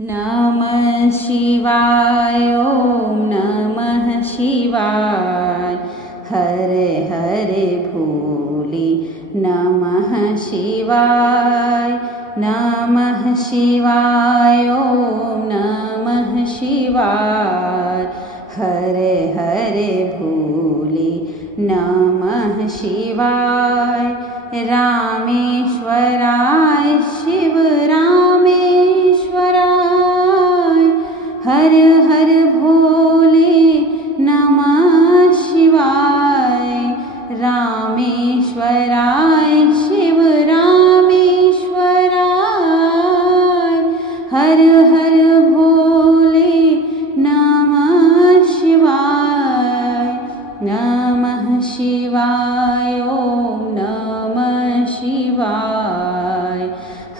नमः शिवाय ॐ नमः शिवाय हरे हरे भोले नमः शिवाय नमः शिवाय ॐ नमः शिवाय हरे हरे भोले नमः शिवाय रामेश्वराय शिव रामेश्वराय हर हर भोले नमः शिवाय रामेश्वराय शिव रामेश्वराय हर हर भोले नमः शिवाय नमः शिवाय ॐ नमः शिवाय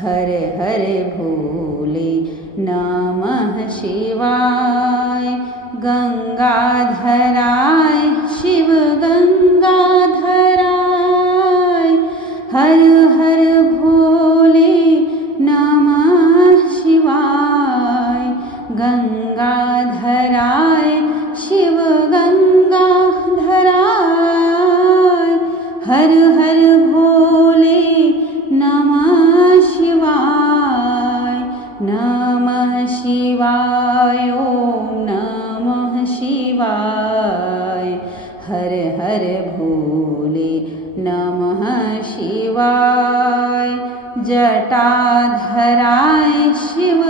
हर हर भोले नमः शिवाय गंगाधराय शिव गंगाधराय हर हर भोले नमः शिवाय गंगाधराय शिव गंगाधराय हर हर भोले नमः शिवाय नमः शिवाय ॐ नमः शिवाय हर हर भोले नमः शिवाय जटाधराय शिव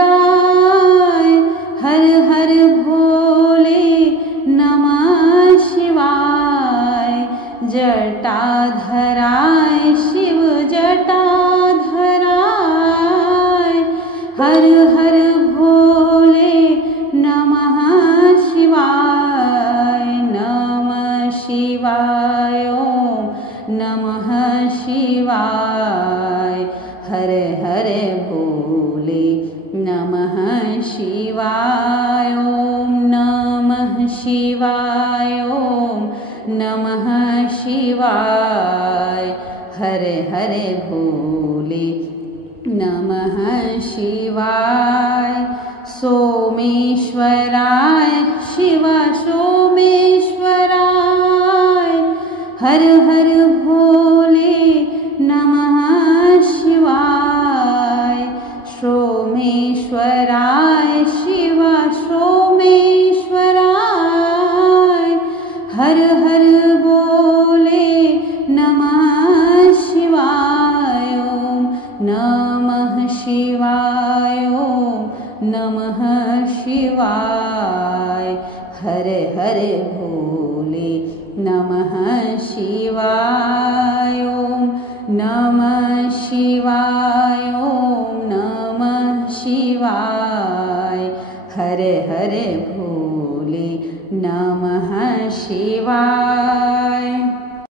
जटाधराय हर हर भोले नमः शिवाय जटाधराय शिव जटाधराय हर हर भोले नमः शिवाय नमः शिवाय ॐ नमः शिवाय हर हर भोले नमः शिवाय ॐ नमः शिवाय ॐ नमः शिवाय हर हर भोले नमः शिवाय सोमेश्वराय शिव सोमेश्वराय हर हर भोले नमः शिवाय सोमेश्वराय शिव सोमेश्वराय हर हर भोले नमः शिवाय ॐ नमः शिवाय ॐ नमः शिवाय हर हर भोले नमः शिवाय ॐ नमः शिवाय ॐ नमः शिवाय हर हर भोले नमः शिवाय।